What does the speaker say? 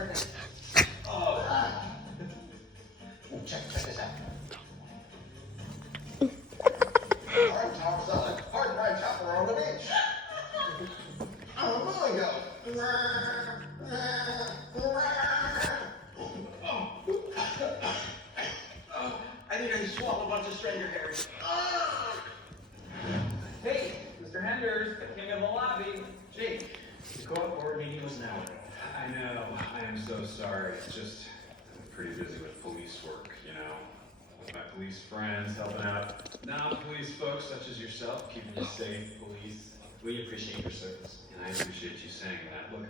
Check this out. Hard top salad, hard fried chopper on the beach. Oh, really go. I think I just swallowed a bunch of stranger hairs. Hey, Mr. Henders, I came in the lobby. Jake, the co-op board meeting was an hour ago. I know, I am so sorry. It's just, I'm pretty busy with police work, you know. With my police friends, helping out non-police folks such as yourself, keeping you safe, police. We appreciate your service. And I appreciate you saying that. Look,